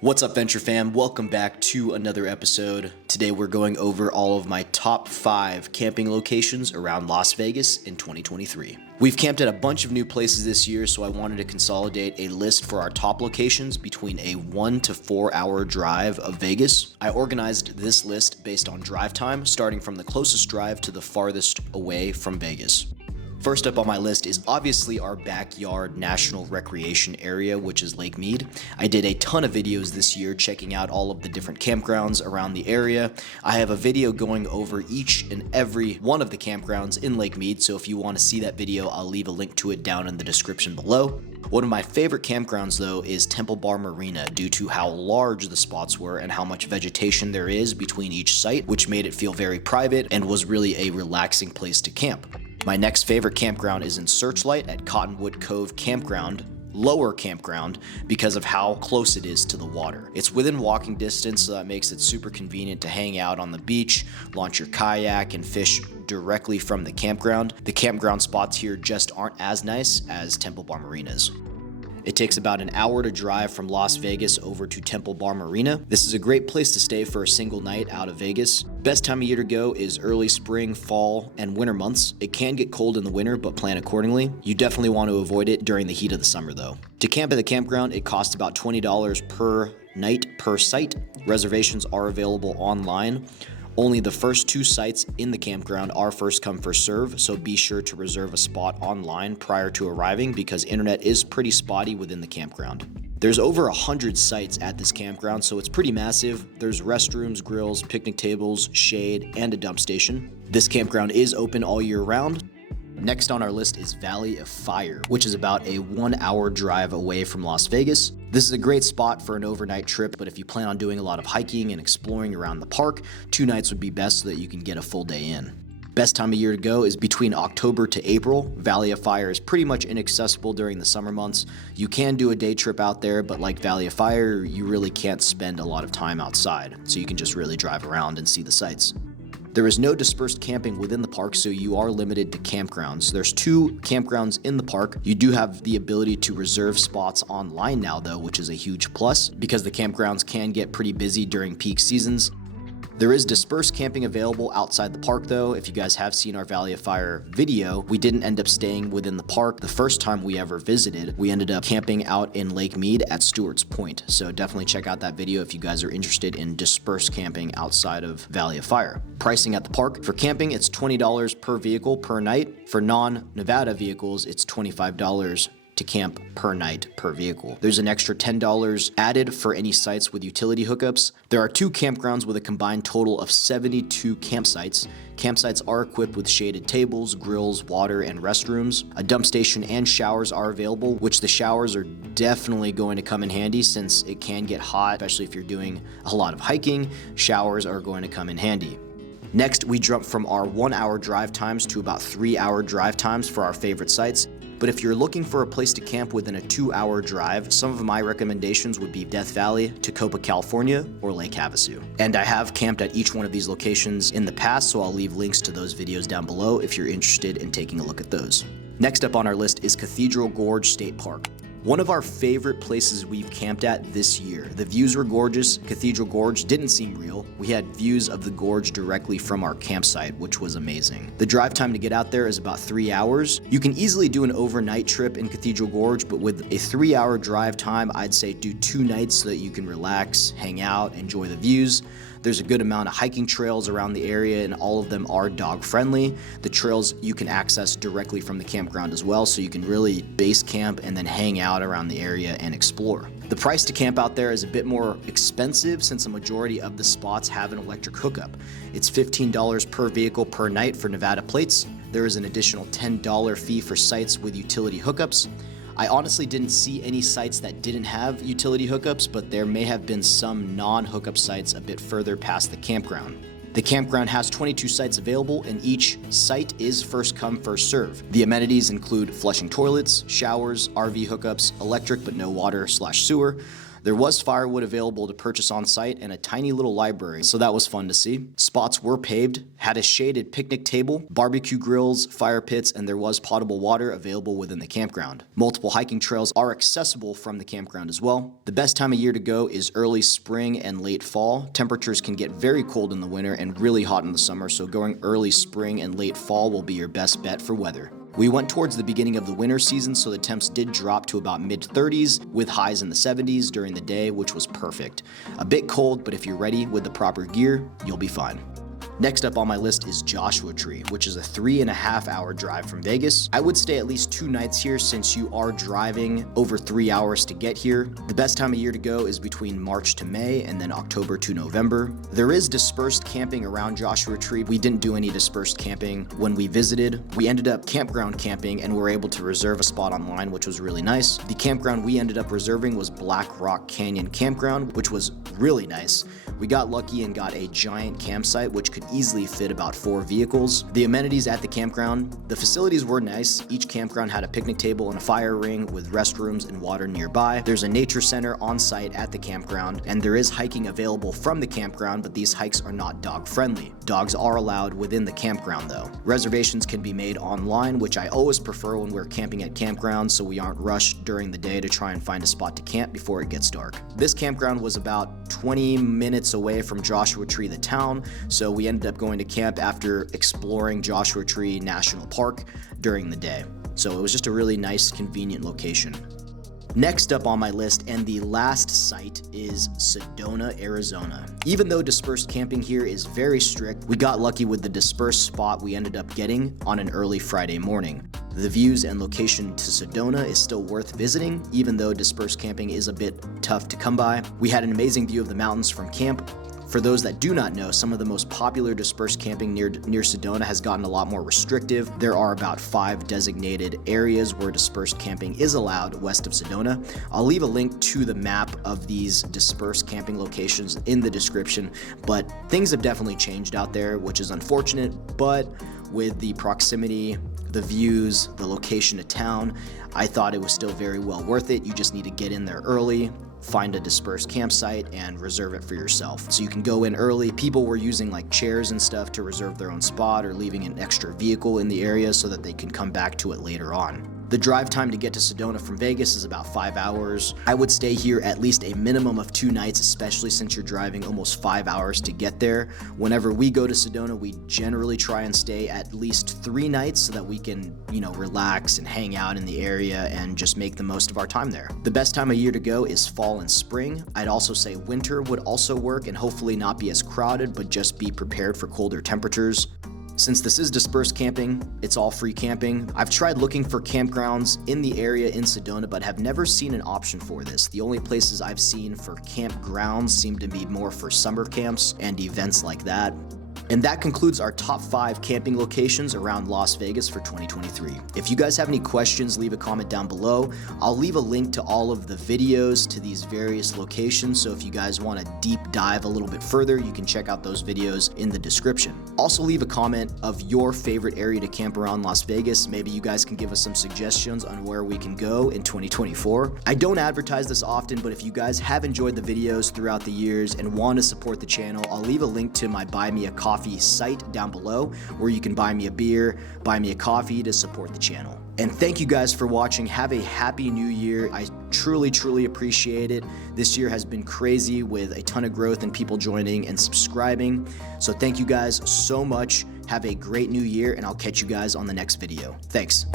What's up, Venture fam? Welcome back to another episode. Today we're going over all of my top 5 camping locations around Las Vegas in 2023. We've camped at a bunch of new places this year, so I wanted to consolidate a list for our top locations between a 1 to 4 hour drive of Vegas. I organized this list based on drive time, starting from the closest drive to the farthest away from Vegas. First up on my list is obviously our backyard national recreation area, which is Lake Mead. I did a ton of videos this year checking out all of the different campgrounds around the area. I have a video going over each and every one of the campgrounds in Lake Mead, so if you want to see that video, I'll leave a link to it down in the description below. One of my favorite campgrounds though is Temple Bar Marina due to how large the spots were and how much vegetation there is between each site, which made it feel very private and was really a relaxing place to camp. My next favorite campground is in Searchlight at Cottonwood Cove Campground, lower campground, because of how close it is to the water. It's within walking distance, so that makes it super convenient to hang out on the beach, launch your kayak, and fish directly from the campground. The campground spots here just aren't as nice as Temple Bar Marina's. It takes about an hour to drive from Las Vegas over to Temple Bar Marina. This is a great place to stay for a single night out of Vegas. Best time of year to go is early spring, fall, and winter months. It can get cold in the winter, but plan accordingly. You definitely want to avoid it during the heat of the summer though. To camp at the campground, it costs about $20 per night per site. Reservations are available online. Only the first 2 sites in the campground are first come first serve, so be sure to reserve a spot online prior to arriving because internet is pretty spotty within the campground. There's over 100 sites at this campground, so it's pretty massive. There's restrooms, grills, picnic tables, shade, and a dump station. This campground is open all year round. Next on our list is Valley of Fire, which is about a 1 hour drive away from Las Vegas. This is a great spot for an overnight trip, but if you plan on doing a lot of hiking and exploring around the park, 2 nights would be best so that you can get a full day in. Best time of year to go is between October to April. Valley of Fire is pretty much inaccessible during the summer months. You can do a day trip out there, but like Valley of Fire, you really can't spend a lot of time outside, so you can just really drive around and see the sights. There is no dispersed camping within the park, so you are limited to campgrounds. There's 2 campgrounds in the park. You do have the ability to reserve spots online now though, which is a huge plus because the campgrounds can get pretty busy during peak seasons. There is dispersed camping available outside the park though. If you guys have seen our Valley of Fire video, we didn't end up staying within the park the first time we ever visited. We ended up camping out in Lake Mead at Stewart's Point. So definitely check out that video if you guys are interested in dispersed camping outside of Valley of Fire. Pricing at the park. For camping, it's $20 per vehicle per night. For non-Nevada vehicles, it's $25 to camp per night per vehicle. There's an extra $10 added for any sites with utility hookups. There are 2 campgrounds with a combined total of 72 campsites. Campsites are equipped with shaded tables, grills, water, and restrooms. A dump station and showers are available, which the showers are definitely going to come in handy since it can get hot, especially if you're doing a lot of hiking. Showers are going to come in handy. Next, we jump from our 1 hour drive times to about 3 hour drive times for our favorite sites. But if you're looking for a place to camp within a 2 hour drive, some of my recommendations would be Death Valley, Tacoma, California, or Lake Havasu. And I have camped at each one of these locations in the past, so I'll leave links to those videos down below if you're interested in taking a look at those. Next up on our list is Cathedral Gorge State Park. One of our favorite places we've camped at this year. The views were gorgeous. Cathedral Gorge didn't seem real. We had views of the gorge directly from our campsite, which was amazing. The drive time to get out there is about 3 hours. You can easily do an overnight trip in Cathedral Gorge, but with a 3 hour drive time, I'd say do 2 nights so that you can relax, hang out, enjoy the views. There's a good amount of hiking trails around the area and all of them are dog friendly. The trails you can access directly from the campground as well, so you can really base camp and then hang out around the area and explore. The price to camp out there is a bit more expensive since a majority of the spots have an electric hookup. It's $15 per vehicle per night for Nevada plates. There is an additional $10 fee for sites with utility hookups. I honestly didn't see any sites that didn't have utility hookups, but there may have been some non-hookup sites a bit further past the campground. The campground has 22 sites available, and each site is first come, first serve. The amenities include flushing toilets, showers, RV hookups, electric but no water/sewer, There was firewood available to purchase on site and a tiny little library, so that was fun to see. Spots were paved, had a shaded picnic table, barbecue grills, fire pits, and there was potable water available within the campground. Multiple hiking trails are accessible from the campground as well. The best time of year to go is early spring and late fall. Temperatures can get very cold in the winter and really hot in the summer, so going early spring and late fall will be your best bet for weather. We went towards the beginning of the winter season, so the temps did drop to about mid-30s with highs in the 70s during the day, which was perfect. A bit cold, but if you're ready with the proper gear, you'll be fine. Next up on my list is Joshua Tree, which is a 3.5-hour drive from Vegas. I would stay at least 2 nights here since you are driving over 3 hours to get here. The best time of year to go is between March to May and then October to November. There is dispersed camping around Joshua Tree. We didn't do any dispersed camping when we visited. We ended up campground camping and were able to reserve a spot online, which was really nice. The campground we ended up reserving was Black Rock Canyon Campground, which was really nice. We got lucky and got a giant campsite which could easily fit about 4 vehicles. The amenities at the campground, the facilities were nice. Each campground had a picnic table and a fire ring with restrooms and water nearby. There's a nature center on site at the campground, and there is hiking available from the campground, but these hikes are not dog friendly. Dogs are allowed within the campground though. Reservations can be made online, which I always prefer when we're camping at campgrounds so we aren't rushed during the day to try and find a spot to camp before it gets dark. This campground was about 20 minutes away from Joshua Tree, the town, so we ended up going to camp after exploring Joshua Tree National Park during the day. So it was just a really nice, convenient location. Next up on my list, and the last site, is Sedona, Arizona. Even though dispersed camping here is very strict, we got lucky with the dispersed spot we ended up getting on an early Friday morning. The views and location to Sedona is still worth visiting, even though dispersed camping is a bit tough to come by. We had an amazing view of the mountains from camp. For those that do not know, some of the most popular dispersed camping near Sedona has gotten a lot more restrictive. There are about 5 designated areas where dispersed camping is allowed west of Sedona. I'll leave a link to the map of these dispersed camping locations in the description, but things have definitely changed out there, which is unfortunate, but with the proximity, the views, the location of town, I thought it was still very well worth it. You just need to get in there early, find a dispersed campsite, and reserve it for yourself. So you can go in early. People were using like chairs and stuff to reserve their own spot or leaving an extra vehicle in the area so that they can come back to it later on. The drive time to get to Sedona from Vegas is about 5 hours. I would stay here at least a minimum of 2 nights, especially since you're driving almost 5 hours to get there. Whenever we go to Sedona, we generally try and stay at least 3 nights so that we can, relax and hang out in the area and just make the most of our time there. The best time of year to go is fall and spring. I'd also say winter would also work and hopefully not be as crowded, but just be prepared for colder temperatures. Since this is dispersed camping, it's all free camping. I've tried looking for campgrounds in the area in Sedona, but have never seen an option for this. The only places I've seen for campgrounds seem to be more for summer camps and events like that. And that concludes our top 5 camping locations around Las Vegas for 2023. If you guys have any questions, leave a comment down below. I'll leave a link to all of the videos to these various locations, so if you guys want to deep dive a little bit further, you can check out those videos in the description. Also leave a comment of your favorite area to camp around Las Vegas. Maybe you guys can give us some suggestions on where we can go in 2024. I don't advertise this often, but if you guys have enjoyed the videos throughout the years and want to support the channel, I'll leave a link to my Buy Me a Coffee site down below where you can buy me a beer, buy me a coffee to support the channel. And thank you guys for watching. Have a happy new year. I truly appreciate it. This year has been crazy with a ton of growth and people joining and subscribing. So thank you guys so much. Have a great new year, and I'll catch you guys on the next video. Thanks.